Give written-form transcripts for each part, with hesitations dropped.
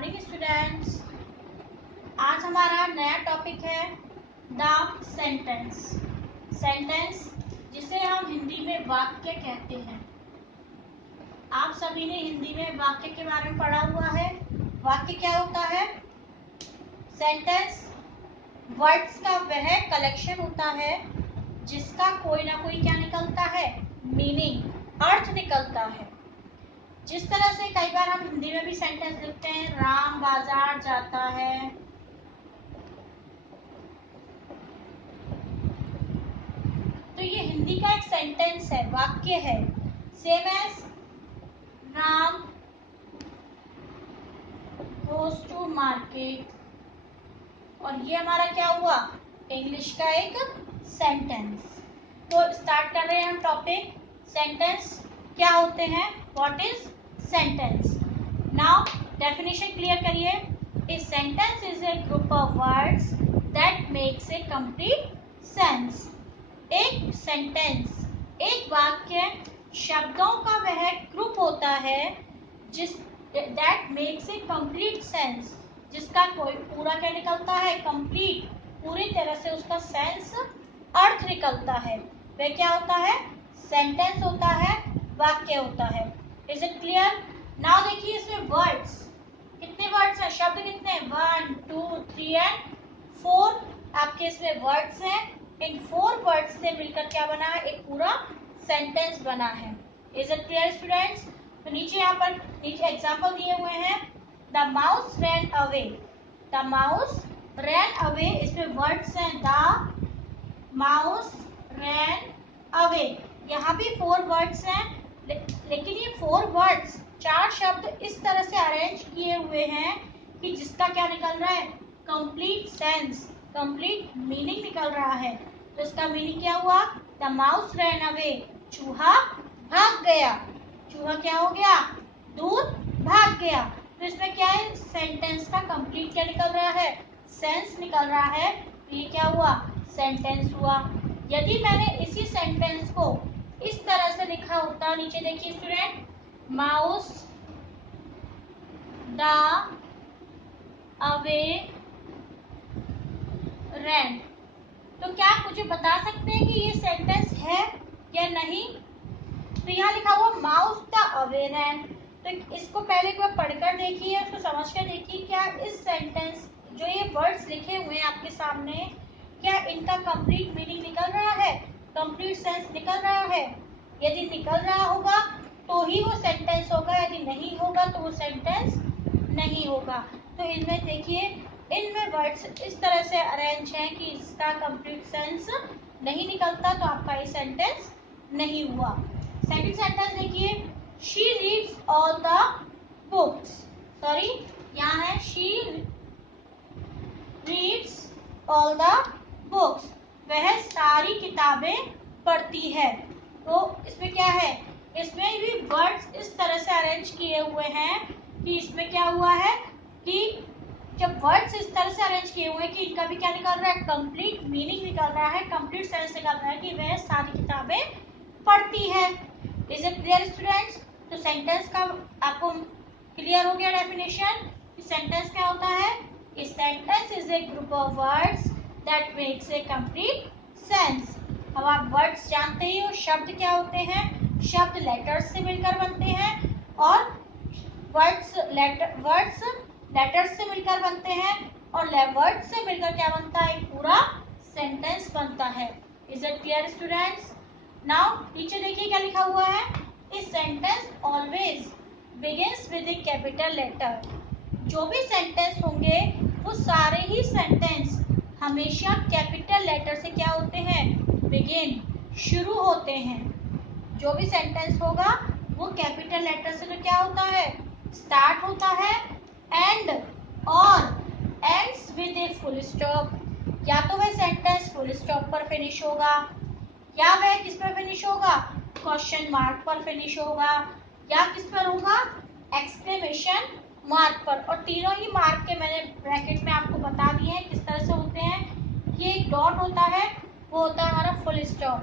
Morning students. आज हमारा नया टॉपिक है द सेंटेंस। सेंटेंस जिसे हम हिंदी में वाक्य कहते हैं। आप सभी ने हिंदी में वाक्य के बारे में पढ़ा हुआ है। वाक्य क्या होता है? सेंटेंस वर्ड्स का वह कलेक्शन होता है जिसका कोई ना कोई क्या निकलता है, मीनिंग, अर्थ निकलता है। जिस तरह से कई बार हम हिंदी में भी सेंटेंस लिखते हैं, राम बाजार जाता है, तो ये हिंदी का एक सेंटेंस है, वाक्य है। Same as Ram goes to market, और ये हमारा क्या हुआ, इंग्लिश का एक सेंटेंस। तो स्टार्ट कर रहे हैं हम टॉपिक। सेंटेंस क्या होते हैं, what is sentence. Now definition clear करिए। A sentence is a group of words that makes a complete sense. एक सेंटेंस, एक वाक्य शब्दों का वह ग्रुप होता है जिस that makes a complete sense, जिसका कोई पूरा क्या निकलता है, कंप्लीट, पूरी तरह से उसका सेंस, अर्थ निकलता है। वह क्या होता है, सेंटेंस होता है, वाक्य होता है। Is it clear? नाउ देखिए इसमें वर्ड्स, कितने वर्ड्स हैं, शब्द कितने हैं, 1 2 3 एंड 4 आपके इसमें वर्ड्स हैं। इन 4 वर्ड्स से मिलकर क्या बना है, एक पूरा सेंटेंस बना है। Is it clear students? तो नीचे यहाँ पर नीचे एग्जाम्पल दिए हुए हैं। The mouse ran away, the mouse ran away, इसमें वर्ड्स हैं, द माउस रैन अवे। यहाँ भी 4 वर्ड्स हैं, लेकिन ये 4 वर्ड्स, 4 शब्द इस तरह से अरेंज किए हुए हैं कि जिसका क्या निकल रहा है, कंप्लीट सेंस, कंप्लीट मीनिंग निकल रहा है। तो इसका मीनिंग क्या हुआ, द माउस रैन अवे, चूहा भाग गया। चूहा क्या हो गया, दूर भाग गया। तो इसमें क्या है, सेंटेंस का कंप्लीट क्या निकल रहा है, सेंस निकल रहा है। तो ये क्या हुआ, सेंटेंस हुआ। यदि मैंने इसी सेंटेंस को इस तरह से लिखा होता, नीचे देखिए स्टूडेंट, माउस द अवे रैन, तो क्या आप मुझे बता सकते हैं कि ये सेंटेंस है या नहीं? तो यहाँ लिखा हुआ माउस द अवे रैन, तो इसको पहले एक बार पढ़कर देखिए, उसको समझकर देखिए, क्या इस सेंटेंस जो ये वर्ड्स लिखे हुए हैं आपके सामने, क्या इनका कंप्लीट मीनिंग निकल रहा है, कंप्लीट सेंस निकल रहा है? यदि निकल रहा होगा तो ही वो सेंटेंस होगा, यदि नहीं होगा तो वो सेंटेंस नहीं होगा। तो इनमें देखिए, इनमें वर्ड्स इस तरह से अरेंज हैं कि इसका कंप्लीट सेंस नहीं निकलता, तो आपका ये सेंटेंस नहीं हुआ। सेकंड सेंटेंस देखिए, she reads all the books, sorry यहाँ है she reads all the books, वह सारी किताबें पढ़ती है। तो इसमें क्या है, इसमें भी वर्ड्स इस तरह से अरेंज किए हुए हैं कि इसमें क्या हुआ है कि जब वर्ड्स इस तरह से अरेंज किए हुए हैं कि इनका भी क्या निकल रहा है, कंप्लीट मीनिंग निकल रहा है, कंप्लीट सेंस निकल रहा है कि वह सारी किताबें पढ़ती है। Is it clear students? तो सेंटेंस का आपको क्लियर हो गया डेफिनेशन कि सेंटेंस क्या होता है। A sentence is a group of words that makes a complete sense। अब आप वर्ड्स जानते ही हो, शब्द क्या होते हैं, शब्द लेटर्स से मिलकर बनते हैं, और वर्ड्स लेटर्स से मिलकर बनते हैं, और वर्ड्स से मिलकर क्या बनता है, एक पूरा सेंटेंस बनता है। Is it clear students? Now नीचे देखिए क्या लिखा हुआ है, a sentence always begins with a capital letter. जो भी सेंटेंस होंगे वो सारे ही सेंटेंस हमेशा कैपिटल लेटर से क्या होते हैं, बिगिन, शुरू होते हैं। जो भी सेंटेंस होगा वो कैपिटल लेटर से तो क्या होता है, स्टार्ट होता है, एंड और ends with a full stop. या तो वह सेंटेंस फुल स्टॉप पर फिनिश होगा, या वह किस पर फिनिश होगा, क्वेश्चन मार्क पर फिनिश होगा, या किस पर होगा, एक्सक्लेमेशन मार्क पर। और तीनों ही मार्क के मैंने ब्रैकेट में आपको बता दिए हैं किस तरह से होते हैं। ये एक डॉट होता है, वो होता है हमारा फुल स्टॉप,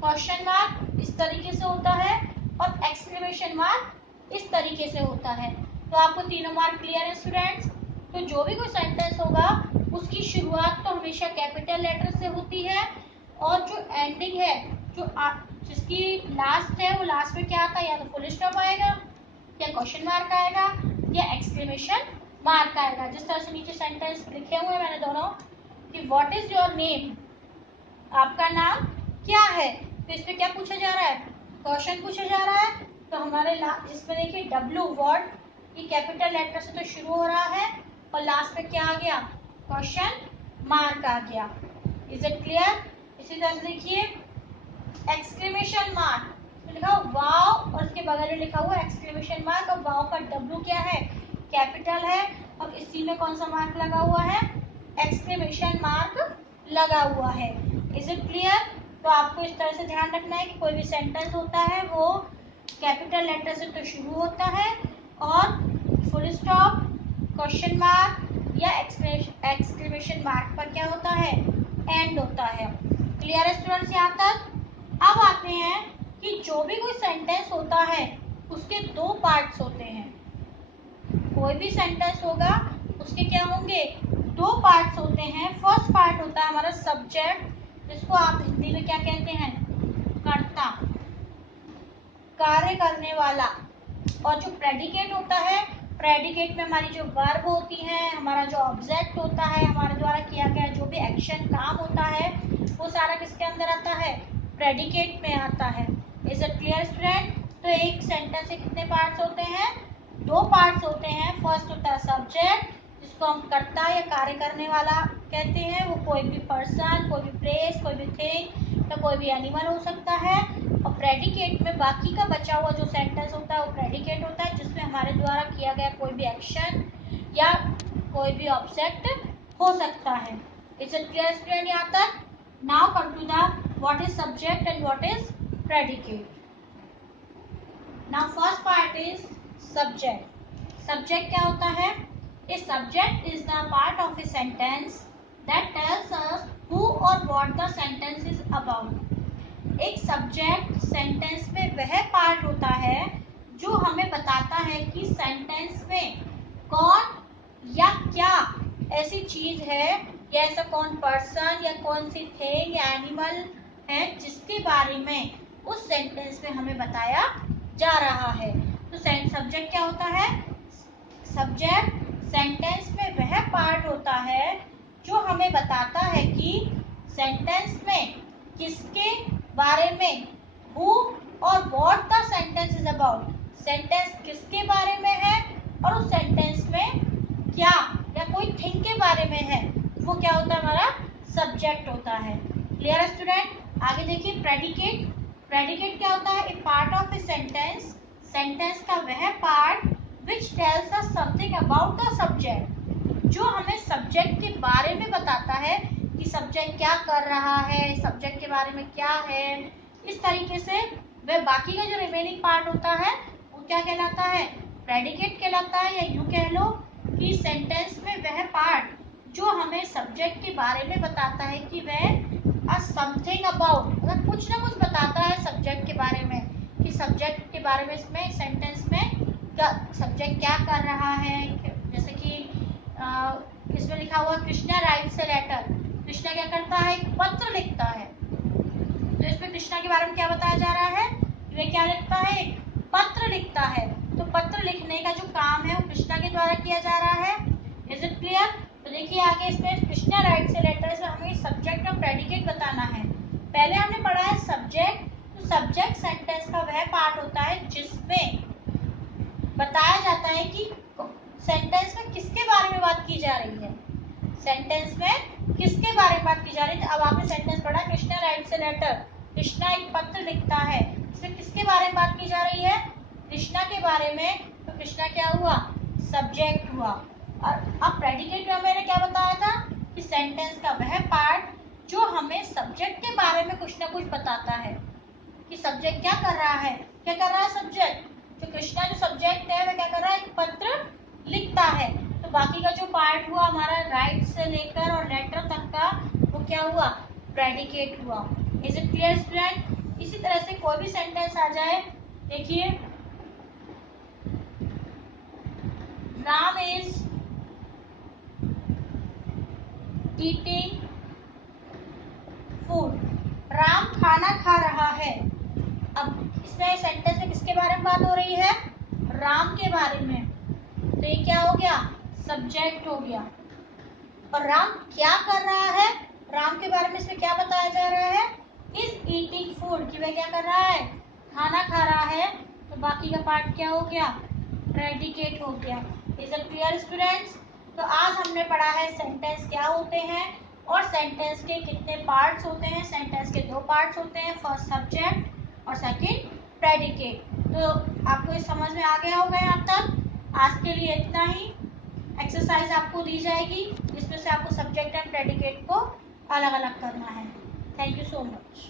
क्वेश्चन मार्क इस तरीके से होता है, और एक्सक्लेमेशन मार्क इस तरीके से होता है। तो आपको तीनों मार्क क्लियर है स्टूडेंट्स। तो जो भी कोई सेंटेंस होगा उसकी शुरुआत तो हमेशा कैपिटल लेटर से होती है, और जो एंडिंग है, जो जिसकी लास्ट है, वो लास्ट में क्या आता है, या तो फुल स्टॉप आएगा, या क्वेश्चन मार्क आएगा, या एक्सक्लेमेशन मार्क आएगा। जिस तरह से नीचे सेंटेंस लिखे हुए हैं मैंने दोनों, कि व्हाट इज योर नेम, आपका नाम क्या है, तो इस पे क्या पूछा जा रहा है, क्वेश्चन पूछा जा रहा है। तो हमारे इसमें देखिए डब्ल्यू वर्ड, ये कैपिटल लेटर से तो शुरू हो रहा है और लास्ट में क्या आ गया, क्वेश्चन मार्क आ गया। Is it clear. इसी तरह से देखिए एक्सक्लेमेशन मार्क, तो लिखा हुआ वाव और उसके बगल में लिखा हुआ एक्सक्लेमेशन मार्क, और वाव का डब्ल्यू क्या है, कैपिटल है, और इसी में कौन सा मार्क लगा हुआ है, एक्सक्लेमेशन मार्क लगा हुआ है। Is it clear. तो आपको इस तरह से ध्यान रखना है कि कोई भी सेंटेंस होता है वो कैपिटल लेटर से तो शुरू होता है और फुल स्टॉप, क्वेश्चन मार्क या एक्सक्लेमेशन मार्क पर क्या होता है, एंड होता है। क्लियर है स्टूडेंट्स यहाँ तक। अब आते हैं कि जो भी कोई सेंटेंस होता है उसके दो पार्ट्स होते हैं। कोई भी सेंटेंस होगा उसके क्या होंगे, दो पार्ट्स होते हैं। फर्स्ट पार्ट होता है हमारा सब्जेक्ट, जिसको आप हिंदी में क्या कहते हैं, कर्ता, कार्य करने वाला। और जो प्रेडिकेट होता है, प्रेडिकेट में हमारी जो वर्ब होती है, हमारा जो ऑब्जेक्ट होता है, हमारे द्वारा किया गया जो भी एक्शन काम होता है, वो सारा किसके अंदर आता है, प्रेडिकेट में आता है। Is it clear student. तो एक सेंटेंस के कितने पार्ट्स होते हैं, दो पार्ट्स होते हैं। फर्स्ट होता है सब्जेक्ट, जिसको हम कर्ता या कार्य करने वाला कहते हैं। वो कोई भी पर्सन, कोई भी प्लेस, कोई भी थिंग या कोई भी एनिमल हो सकता है। और प्रेडिकेट में बाकी का बचा हुआ जो सेंटेंस होता है वो प्रेडिकेट होता है, जिसमें हमारे द्वारा किया गया कोई भी एक्शन या कोई भी ऑब्जेक्ट हो सकता है। इज इट क्लियर स्टूडेंट यहाँ तक। Now come to the what is subject and what is predicate. Now first part is subject. Subject क्या होता है, a subject is the part of a sentence that tells us who और what the sentence is about. एक subject sentence में वह part होता है जो हमें बताता है कि सेंटेंस में कौन या क्या ऐसी चीज है, या ऐसा कौन पर्सन या कौन सी थिंग या एनिमल है जिसके बारे में उस सेंटेंस में हमें बताया जा रहा है। तो सब्जेक्ट क्या होता है, सब्जेक्ट सेंटेंस में वह पार्ट होता है जो हमें बताता है कि सेंटेंस में किसके बारे में, हु और what the sentence is about, sentence किसके बारे में है और उस सेंटेंस में क्या या कोई थिंग के बारे में है, वो क्या होता है, हमारा सब्जेक्ट होता है। Clear student. आगे देखिए प्रेडिकेट। प्रेडिकेट क्या होता है, a part of a sentence, sentence का वह part which tells us something about the subject, जो हमें सब्जेक्ट के बारे में बताता है कि सब्जेक्ट क्या कर रहा है, सब्जेक्ट के बारे में क्या है। इस तरीके से वह बाकी का जो रिमेनिंग पार्ट होता है वो क्या कहलाता है, प्रेडिकेट कहलाता है। या यूं कह लो कि सेंटेंस में वह पार्ट जो हमें सब्जेक्ट के बारे में बताता है कि वह समथिंग अबाउट, मतलब कुछ ना कुछ बताता है सब्जेक्ट के बारे में, कि सब्जेक्ट के बारे में इसमें सेंटेंस में सब्जेक्ट क्या कर रहा है। जैसे कि इसमें लिखा हुआ Krishna writes a letter, Krishna क्या करता है, एक पत्र लिखता है। तो इसमें कृष्णा के बारे में क्या बताया जा रहा है, वे क्या लिखता है, एक पत्र लिखता है। तो पत्र लिखने का जो काम है वो कृष्णा के द्वारा किया जा रहा है। Is it clear. तो देखिए आगे इसमें कृष्णा राइट्स ए लेटर से हमें सब्जेक्ट और प्रेडिकेट बताना है। पहले हमने पढ़ा है सब्जेक्ट। तो सब्जेक्ट सेंटेंस का वह पार्ट होता है जिसमें बताया जाता है कि सेंटेंस में किसके बारे में बात की जा रही है, सेंटेंस में किसके बारे में बात की जा रही है। अब आपने सेंटेंस पढ़ा Krishna writes a letter, Krishna एक पत्र लिखता है, इसमें किसके बारे में बात की जा रही है, कृष्णा के बारे में। तो कृष्णा क्या हुआ, सब्जेक्ट हुआ। और अब प्रेडिकेट में मैंने क्या बताया था कि सेंटेंस का वह पार्ट जो हमें सब्जेक्ट के बारे में कुछ ना कुछ बताता है कि सब्जेक्ट क्या कर रहा है। क्या कर रहा है सब्जेक्ट, जो कृष्णा जो सब्जेक्ट है वह क्या कर रहा है, एक पत्र लिखता है। तो बाकी का जो पार्ट हुआ हमारा राइट से लेकर और लेटर तक का, वो क्या हुआ, प्रेडिकेट हुआ। Is it clear student. इसी तरह से कोई भी सेंटेंस आ जाए, देखिए ईटिंग फूड। राम खाना खा रहा है। अब इसमें सेंटेंस में किसके बारे में बात हो रही है? राम के बारे में। तो ये क्या हो गया? सब्जेक्ट हो गया। और राम क्या कर रहा है? राम के बारे में इसमें क्या बताया जा रहा है? इज ईटिंग फूड, कि वह क्या कर रहा है? खाना खा रहा है। तो बाकी का पार्ट क्या हो गया? प्रेडिकेट हो गया। Is it clear students? तो आज हमने पढ़ा है सेंटेंस क्या होते हैं और सेंटेंस के कितने पार्ट्स होते हैं। सेंटेंस के 2 पार्ट्स होते हैं, फर्स्ट सब्जेक्ट और सेकंड प्रेडिकेट। तो आपको ये समझ में आ गया होगा यहाँ तक। आज के लिए इतना ही। एक्सरसाइज आपको दी जाएगी जिसमें से आपको सब्जेक्ट एंड प्रेडिकेट को अलग अलग करना है। Thank you so much.